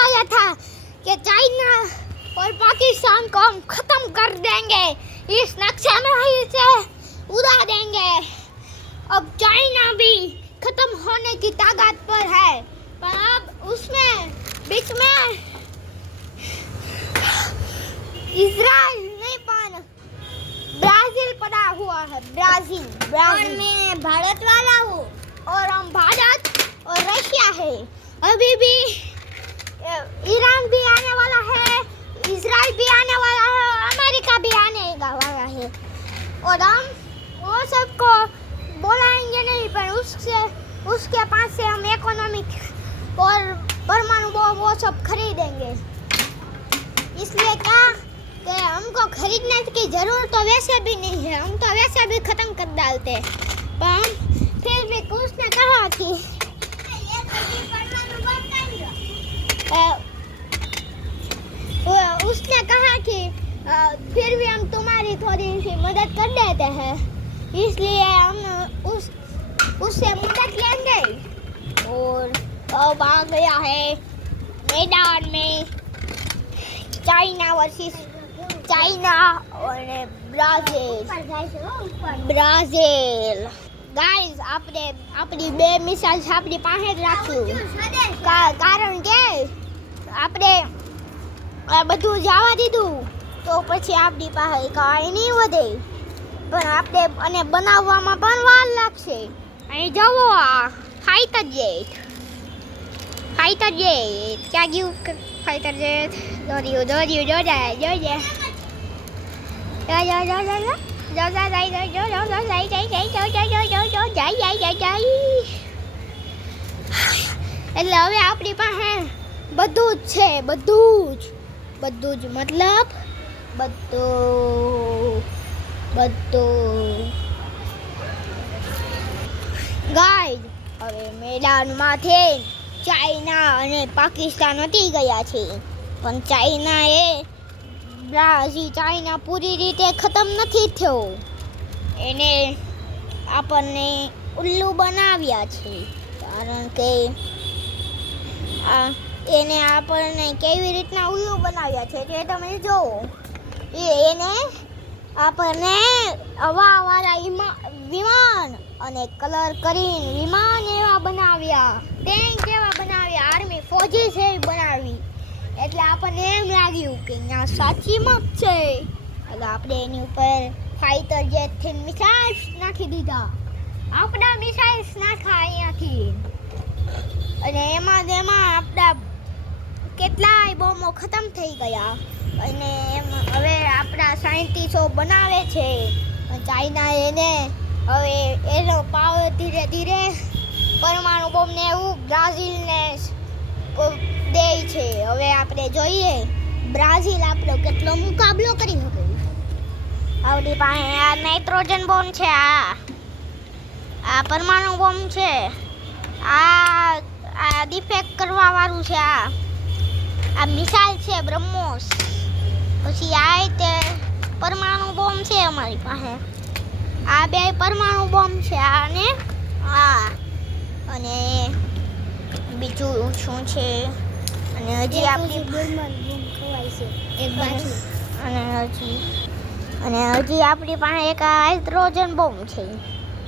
बताया था कि चाइना और पाकिस्तान को हम ख़त्म कर देंगे, इस नक्शे में ही इसे उड़ा देंगे। अब चाइना भी ख़त्म होने की ताकत पर है, पर अब उसमें बीच में इजराइल नहीं पर ब्राज़ील पड़ा हुआ है। ब्राज़ील और मैं भारत वाला हूँ, और हम भारत और रशिया है। अभी भी ईरान भी आने वाला है, इजराइल भी आने वाला है, अमेरिका भी आने वाला है, और हम वो सबको बोलाएंगे नहीं, पर उसके पास से हम इकोनॉमिक और परमाणु वो सब खरीदेंगे। इसलिए क्या कि हमको खरीदने की ज़रूरत तो वैसे भी नहीं है, हम तो वैसे भी ख़त्म कर डालते हैं। पर फिर भी उसने कहा कि उसने कहा कि फिर भी हम तुम्हारी थोड़ी सी मदद कर देते हैं, इसलिए हम उससे मदद लेंगे। और अब आ गया है मैदान में चाइना वर्सेस चाइना और ब्राज़ील। ગાઈઝ આપણી બે મિસાઇલ આપણી પાસે જ રાખશું, કારણ કે આપણે આ બધું જવા દીધું તો પછી આપણી પાસે કાંઈ નહીં વધે, પણ આપણે અને બનાવવામાં પણ વાર લાગશે. અહીં જુઓ આ ફાઇટર જેટ ક્યાં ગયું ફાઇટર જેટ? દોર્યું એટલે હવે આપણી પાસે બધું જ છે, બધું જ મતલબ બધું. ગાઈઝ હવે મેદાનમાંથી ચાઇના અને પાકિસ્તાન હટી ગયા છે, પણ ચાઇના પૂરી રીતે ખતમ નથી થયો. એને આપણને ઉલ્લુ બનાવ્યા છે, કારણ કે એને આપણને કેવી રીતના ઉલ્લુ બનાવ્યા છે તે તમે જુઓ. એને આપણને હવાવાળા વિમાન અને કલર કરીને વિમાન એવા બનાવ્યા, ટેન્ક એવા બનાવ્યા, આર્મી ફૌજી છે એ બનાવી. એટલે આપણને એમ લાગ્યું કે અહીંયા સાચીમાં જ છે, એટલે આપણે એની ઉપર ફાઇટર જેટથી મિસાઇલ્સ નાખી દીધા. આપણા મિસાઇલ્સ નાખા અહીંયાથી, અને એમાં આપણા કેટલાય બોમ્બો ખતમ થઈ ગયા. અને હવે આપણા સાયન્ટિસ્ટો બનાવે છે. ચાઇના એને હવે એનો પાવર ધીરે ધીરે પરમાણુ બોમ્બને એવું બ્રાઝિલને દે છે. હવે આપણે જોઈએ બ્રાઝિલ આપણો કેટલો મુકાબલો કરી શકે. આપણી પાસે આ નાઇટ્રોજન બોમ્બ છે, આ પરમાણુ બોમ્બ છે, આ ડિફેક્ટ કરવા વાળું છે, આ મિસાઇલ છે બ્રહ્મોસ, પછી આ તે પરમાણુ બોમ્બ છે અમારી પાસે. આ બે પરમાણુ બોમ્બ છે, અને અને બીજું શું છે? અને હજી આપણી હજી આપણી પાસે એક હાઇડ્રોજન બોમ્બ છે.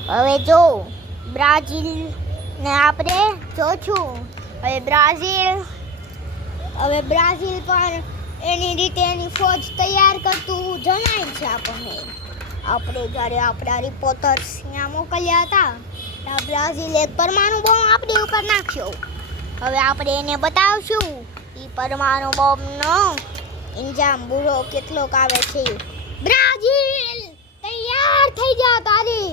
હવે જો બ્રાઝિલ ને આપણે જોશું. હવે બ્રાઝિલ પણ એની રીતે એની ફોજ તૈયાર કરતું જણાય છે આપણને. આપણે જ્યારે આપણા રિપોર્ટર્સ ત્યાં મોકલ્યા હતા, ત્યાં બ્રાઝિલ એક પરમાણુ બોમ્બ આપણી ઉપર નાખ્યો. હવે આપણે એને બતાવશું એ પરમાણુ બોમ્બનો ઇન્જામ બુરો કેટલોક આવે છે. બ્રાઝિલ તૈયાર થઈ જાઓ, તારી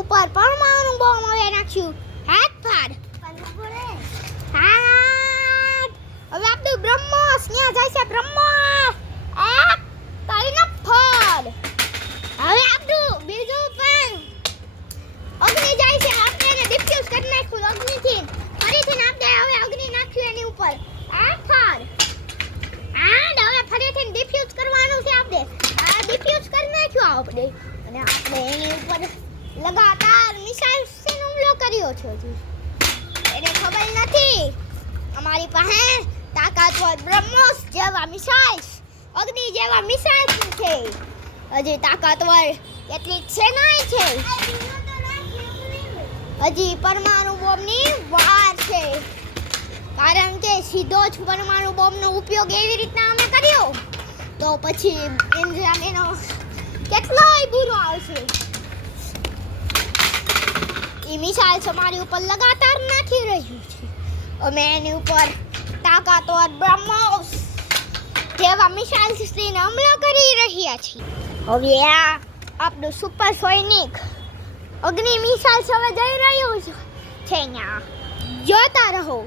ઉપર પરમાણુ બોમ્બ હવે નાખ્યું. હાથ પાડ. હવે આપણું બ્રહ્મોસ ત્યાં જાય છે. બ્રહ્મોસ તારી ન ફોડ. હવે આપણું બીજું પણ અગ્નિ જાય છે. આપણે એને ડિફ્યુઝ કરી નાખ્યું અગ્નિથી. ફરીથી આપણે હવે અગ્નિ નાખ્યું એની ઉપર. હવે ફરીથી ડિફ્યુઝ કરવાનું છે આપણે. ડિફ્યુઝ કરી નાખ્યું આપણે, અને આપણે એની ઉપર લગાતાર મિસાઇલ્સનો હુમલો કર્યો છે. એને ખબર નથી અમારી પાસે તાકાતવર બ્રહ્મોસ જેવા મિસાઇલ્સ, અગ્નિ જેવા મિસાઇલ્સ છે. હજી તાકાતવર કેટલીક સેનાએ છે. હજી પરમાણુ બોમ્બની વાર છે, કારણ કે સીધો જ પરમાણુ બોમ્બનો ઉપયોગ એવી રીતના અમે કર્યો તો પછી એનો કેટલોય બુરો આવશે. એ મિસાઇલ અમારી ઉપર લગાતાર નાખી રહ્યું છે. અમે એની ઉપર તાકાતવર બ્રહ્મોસ જેવા મિસાઇલ્સથી હુમલો કરી રહ્યા છીએ. હવે આ આપણું સુપર સોનિક અગ્નિ મિસાઇલ્સ હવે જઈ રહ્યું છે અહીંયા. જોતા રહો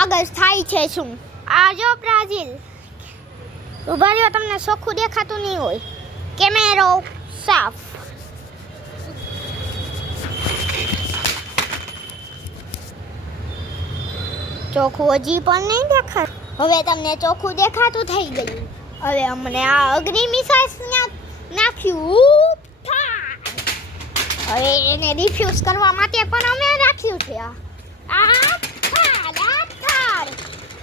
આગળ થાય છે શું. આ જો બ્રાઝિલ ઉભા રહ્યો, તમને ચોખ્ખું દેખાતું નહીં હોય. કેમેરો સાફ. ચોખ્ખું હજી પણ નહીં દેખાતું. હવે તમને ચોખ્ખું દેખાતું થઈ ગયું. હવે અમને આ અગ્નિ મિસાઇલ્સ નાખ્યું. હવે એને ડિફ્યુઝ કરવા માટે પણ અમે રાખ્યું છે.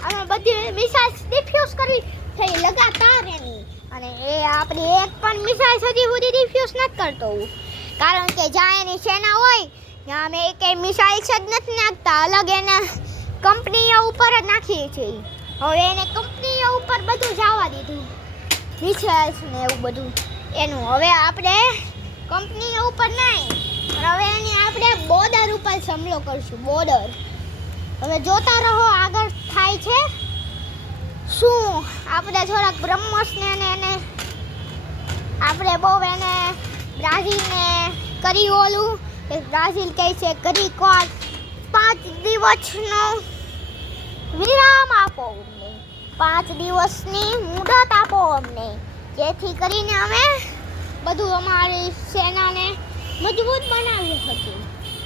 અમે બધી મિસાઇલ્સ ડિફ્યુઝ કરી છે લગાતાર એની. અને એ આપણી એક પણ મિસાઇલ સુધી ડિફ્યુઝ નથી કરતો, કારણ કે જ્યાં એની સેના હોય ત્યાં અમે એક મિસાઇલ્સ જ નથી નાખતા. અલગ એને કંપનીઓ ઉપર જ નાખીએ છીએ. હવે એને કંપનીઓ ઉપર બધું જવા દીધું, મિસાઇલ્સ ને એવું બધું એનું. હવે આપણે કંપનીઓ ઉપર નહીં, હવે એની આપણે બોર્ડર ઉપર હુમલો કરશું. બોર્ડર. હવે જોતા રહો આગળ થાય છે શું. આપણે થોડાક બ્રહ્મોસને એને આપણે બહુ એને બ્રાઝિલને કરી ઓલું. બ્રાઝિલ કહે છે ઘડીક વાર 5 દિવસનો વિરામ આપો અમને, 5 દિવસની મુદત આપો અમને, જેથી કરીને અમે બધું અમારી સેનાને મજબૂત બનાવી હતી.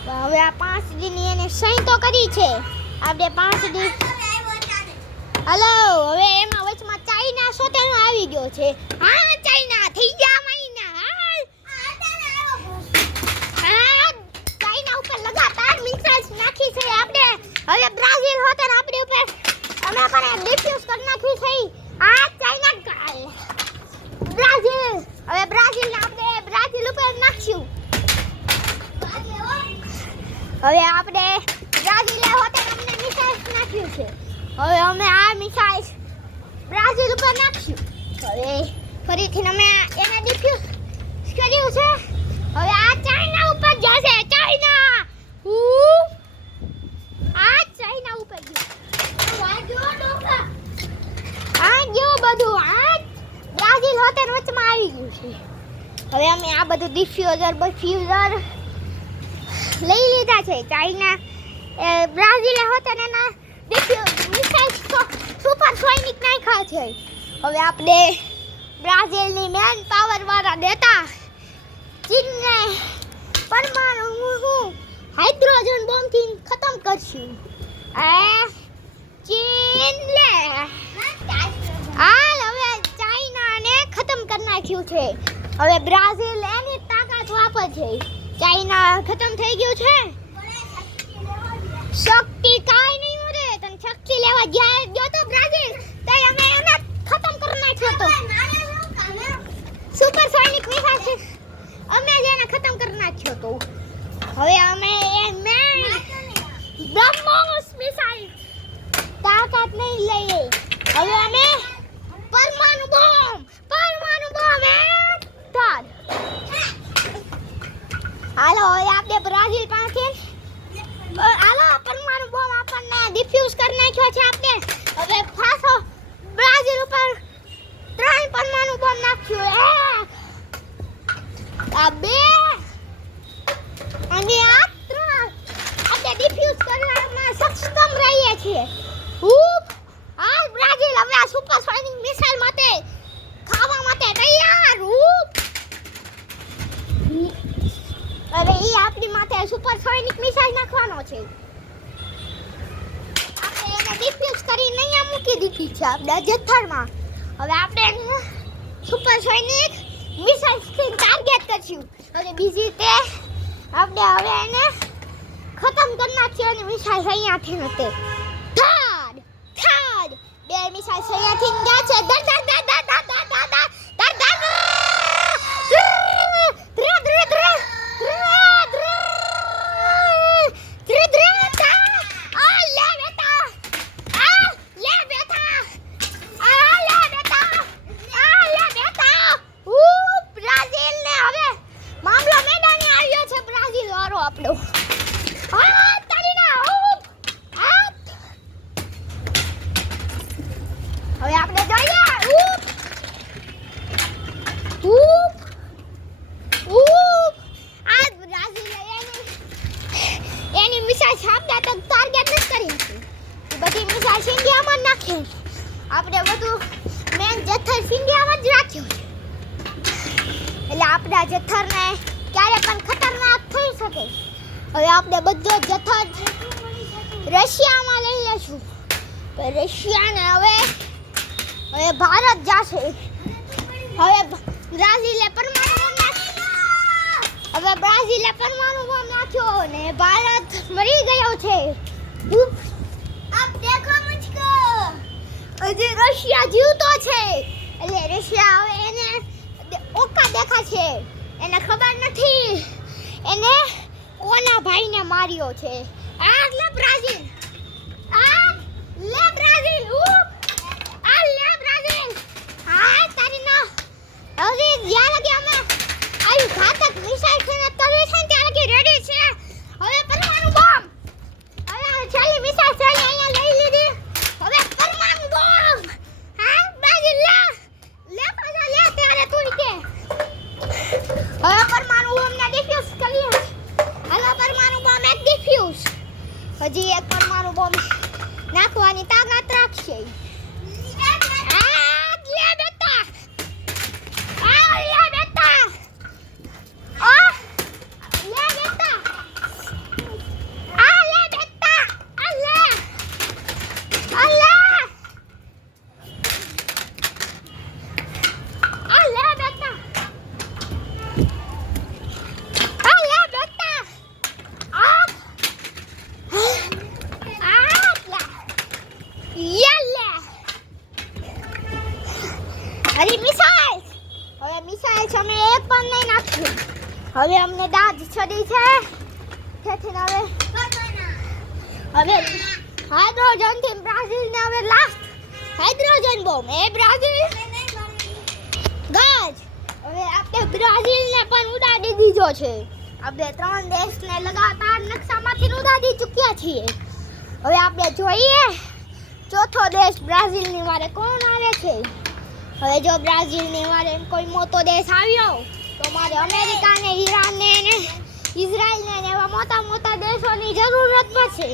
હવે આ 5 દિનની એને સહી તો કરી છે આપણે. 5 દિવસ હલો. હવે એમાં વચમાં ચાઇના સોતેનો આવી ગયો છે. હા ચાઇના થઈ ગયા મહિના. હા ચાઇના ઉપર લગાતાર મિસાઇલ્સ નાખી છે આપણે. હવે બ્રાઝિલ હોતે ને આપણી ઉપર અમે પણ ડિફ્યુઝ કરી નાખી છે. આ ચાઇના બ્રાઝિલ. હવે બ્રાઝિલને આપણે બ્રાઝિલ ઉપર નાખ્યું. હવે આપણે બ્રાઝિલે હોતે અમને મિસાઇલ્સ નાખ્યું છે. હવે અમે આ મિસાઇલ્સ બ્રાઝિલ ઉપર નાખ્યું. હવે ફરીથી અમે એને ડિફ્યુઝ કર્યું છે. હવે આ ચાઇના ઉપર જશે. ચાઇના આ ચાઇના ઉપર ગયું. આ જો બધું આ બ્રાઝિલ હોતે વચમાં આવી ગયું છે. હવે અમે આ બધું ડિફ્યુઝર લઈ લીધા છે. ચાઇના બ્રાઝિલે હોતે એના મિસાઇલ્સ સુપર સોનિક નાખ્યા છે. હવે આપણે બ્રાઝિલની મેન પાવર વાળા નેતા ચીનને પરમાણુ હાઇડ્રોજન બોમ્બથી ખતમ કરશું. ચીન લે હાલ. હવે ચાઇનાને ખતમ કરી નાખ્યું છે. હવે બ્રાઝિલ એની તાકાત વાપરે છે. ચાઇના ખતમ થઈ ગયું છે. શક્તિ કાઈ નહીં મળે. તને શક્તિ લેવા ગયો તો બ્રાઝિલ તો અમે એને ખતમ કરી નાખ્યો તો. સુપર સોનિક મિસાઇલ અમે જ એને ખતમ કરી નાખ્યો તો. હવે અમે એ મેન બ્રહ્મોસ મિસાઇલ તાકાત નહીં લઈએ. હવે અમે પરમાણુ બોમ્બ હાલો. હવે આપણે બ્રાઝિલ પાસે હાલો પરમાણુ બોમ્બ આપણને ડિફ્યુઝ કરી નાખ્યો છે આપણે. હવે પાછો બ્રાઝિલ ઉપર 3 પરમાણુ બોમ્બ નાખ્યો. 1 આ 2 અને આ 3 આપણે ડિફ્યુઝ કરવામાં સક્ષમ રહીએ છીએ. આ બ્રાઝિલ હવે આ સુપર સોનિક મિસાઇલ માટે ખાવા માટે તૈયાર. હવે એ આપણી માટે સુપર સોનિક મિસાઇલ નાખવાનો છે. આપણે એને ડિફ્યુઝ કરીને અહીંયા મૂકી દીધી છે આપણા જથ્થામાં. હવે આપણે સુપર સોનિક મિસાઇલથી ટાર્ગેટ કરશું. અને બીજી તે આપણે હવે એને ખતમ કરી નાખ્યો. અને મિસાઇલ અહીંયાથી નથી. થર્ડ બે મિસાઇલ સૈયાથી ગયા છે દર દર દર દર દર દર દર દર આપણો આ તારીના હવે આપણે જોઈએ આ બ્રાઝિલ એની મિસાઇલ છાપતા તો ટાર્ગેટ ન કરી હતી બધી મિસાઇલ ઇન્ડિયામાં નાખે આપણે બધું મેન જથ્થર ઇન્ડિયામાં જ રાખ્યો એટલે આપણા જથ્થરને ક્યારે પણ ખતરનાક થઈ શકે હવે આપણે બધો જથ્થો રશિયામાં લઈ લેશું તો રશિયાને હવે ભારત જશે હવે બ્રાઝિલે પરમાણુ બોમ્બ નાખ્યો ને ભારત મરી ગયો છે આપ દેખો મુझको હજી રશિયા જીવતો છે એટલે રશિયા હવે એને ઓકા દેખા છે એને ખબર નથી એને કોના ભાઈને માર્યો છે આ લે બ્રાઝિલ આ લે બ્રાઝિલ હા તારી ના હવે જ્યાં લગી અમે આવી ઘાતક મિસાઇલ છે ને તરવે છે ત્યાં લગી રેડી છે હવે પરમાણુ બોમ્બ હવે ચાલી મિસાઇલ છે અહીંયા લઈ લીધી હવે પરમાણુ બોમ્બ હા બ્રાઝિલ લે પાછા લે ત્યારે તું કે હવે પરમાણુ બોમ્બ ને ડિફ્યુઝ કરીએ હવે પરમાણુ બોમ્બ એક ડિફ્યુઝ હજી એક પરમાણુ બોમ્બ નાખવાની તાકાત રાખશે હવે અમને દાદ ચડી છે તેથી હવે હાઇડ્રોજન થી બ્રાઝિલ ને હવે લાસ્ટ હાઇડ્રોજન બોમ્બ એ બ્રાઝિલ ગાજ હવે આપણે બ્રાઝિલ ને પણ ઉડાડી દીધો છે આપણે 3 દેશને લગાતાર નકશામાંથી ઉડાડી ચૂક્યા છીએ હવે આપણે જોઈએ ચોથો દેશ બ્રાઝિલ ની વારે કોણ આવે છે હવે જો બ્રાઝિલ ની વારે કોઈ મોટો દેશ આવ્યો તો મારે અમેરિકા ને ઈરાન ને ઇઝરાયલ ને એવા મોટા દેશોની જરૂરત પડશે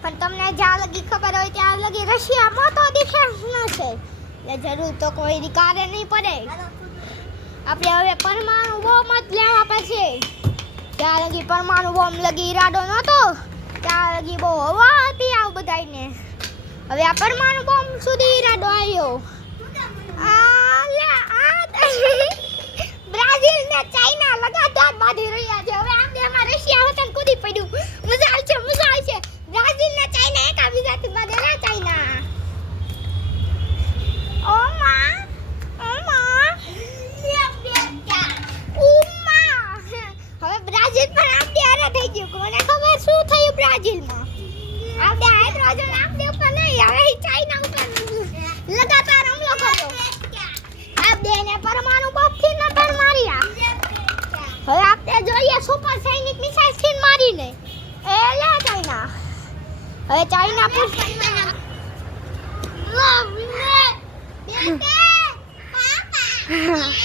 પણ તમને જ્યાં લગી ખબર હોય ત્યાં લગી રશિયા મોટો ડિફેન્સ ન છે એટલે જરૂર તો કોઈ દીકારે નહીં પડે આપણે હવે પરમાણુ બોમ્બ જ લેવા પડશે ત્યાં લગી પરમાણુ બોમ્બ લગી ઈરાદો નહોતો ત્યાં લગી બહુ હવા હતી આ બધાને હવે આ પરમાણુ બોમ્બ સુધી ઈરાદો આવ્યો બ્રાઝિલ ને ચાઇના લગાતાર બાંધી રહ્યા છે હવે આપણે એમાં રશિયા વતન કૂદી પડ્યું મજા આવશે બ્રાઝિલ ને ચાઇના એકા બીજાથી બાંધેલા ચાઇના ઓમા હવે બ્રાઝિલ પણ આપણે હારે થઈ ગયું કોને ખબર શું થયું બ્રાઝિલમાં આપણે હાઇડ્રોજન આપણે ઉપર નહીં હવે ચાઇના ઉપર લગાતાર હુમલો કર્યો આપણે પરમાણુ બોમ્બથી નટર માર્યા હવે આપણે જોઈએ સુપર સૈનિક મિસાઇલ થી મારીને એ લે ચાઇના હવે ચાઇના પર પાપા